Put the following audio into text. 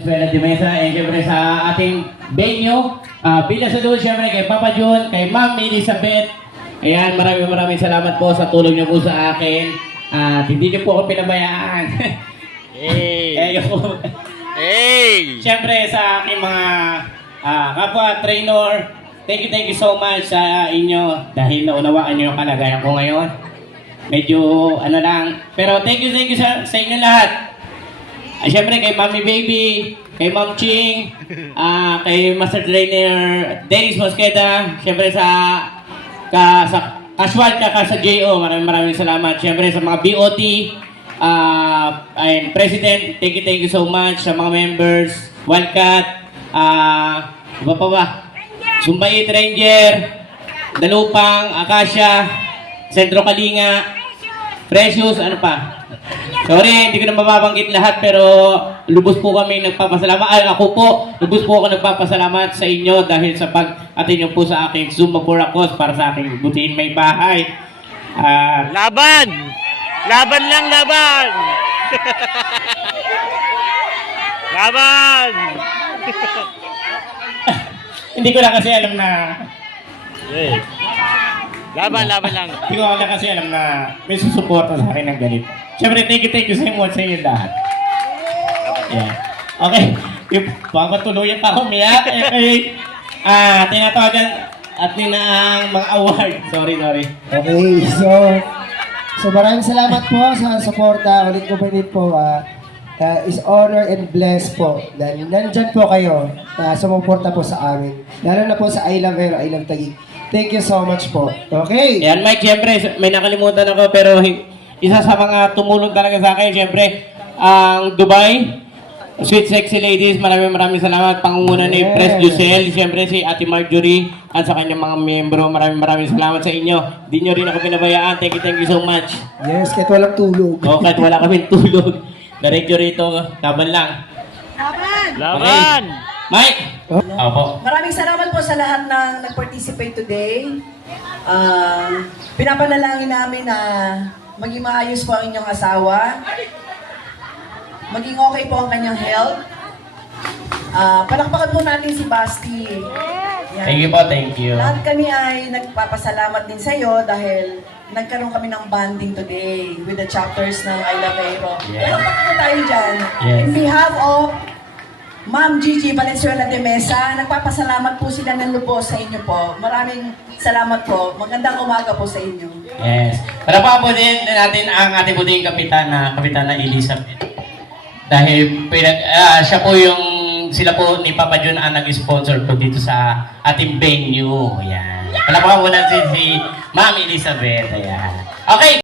Venezuela de Mesa, siyempre sa ating venue, bilang sa doon siyempre kay Papa John, kay Ma'am Elizabeth. Ayan, maraming salamat po sa tulong niyo po sa akin. At hindi niyo po ako pinabayaan. Hey! Siyempre sa aking mga kapwa trainer, thank you so much sa inyo dahil naunawaan niyo yung kalagayan ko ngayon. Medyo ano lang, pero thank you sa inyo lahat. Siyempre kay Mami Baby, kay Ma'am Ching, kay Master Trainer Dennis Mosqueda, siyempre sa Casual sa JO, maraming salamat. Siyempre sa mga BOT, and President, thank you so much sa mga members, Wildcat, iba pa ba? Sumbait Ranger, Dalupang, Acacia, Sentro Kalinga, Precious, ano pa? Sorry, hindi ko na mababanggit lahat pero lubos po kami nagpapasalamat. Ako po, lubos po ako nagpapasalamat sa inyo dahil sa pag-atin niyo po sa aking Zumba for a Cause para sa aking Butihin May Bahay. Laban! Laban lang, laban! Laban! Hindi ko na kasi alam na... Laban lang. Hindi ko na kasi alam na may susuporta sa akin ng ganito. Siyempre, thank you sa inyo sa inyo lahat. Yeah. Okay. Yung papatuloyan pa ako umiyak. Tinatawagan at ang mga award. Sorry. Okay, so maraming salamat po sa suporta. Ulit ko pa din po, is honor and blessed po. Dahil nandyan po kayo na sumuporta po sa amin. Lalo na po sa I Love Air, I Love Taguig. Thank you so much po. Okay. Yan, Mike, siyempre, may nakalimutan ako pero isa sa mga tumulong talaga sa akin, siyempre, ang Dubai, Sweet Sexy Ladies, maraming salamat. Pangunguna ni Pres Jusel, siyempre si Ate Marjorie at sa kanyang mga miyembro, maraming salamat sa inyo. Di nyo rin ako pinabayaan. Thank you so much. Yes, kahit walang tulog. O, kahit wala kaming tulog. Diretso rito, laban lang. Laban! Okay. Mike! Opo. Maraming salamat po sa lahat ng nag-participate today. Pinapanalangin namin na maging maayos po ang inyong asawa. Maging okay po ang kanyang health. Palakpakan po natin si Basti. Yan. Thank you. Lahat kami ay nagpapasalamat din sa iyo dahil nagkaroon kami ng bonding today with the chapters ng I Love Aero. Yeah. Palakpakan po tayo dyan. Yes. In behalf of Ma'am Gigi Valenzuela de Mesa, nagpapasalamat po sila ng lubos sa inyo po. Maraming salamat po. Magandang umaga po sa inyo. Yes. Para pa po din natin ang ating buting Kapitana Elizabeth. Dahil siya po sila po ni Papa John ang nag-sponsor po dito sa ating venue. Ayan. Para pa po natin si Ma'am Elizabeth. Ayan. Okay.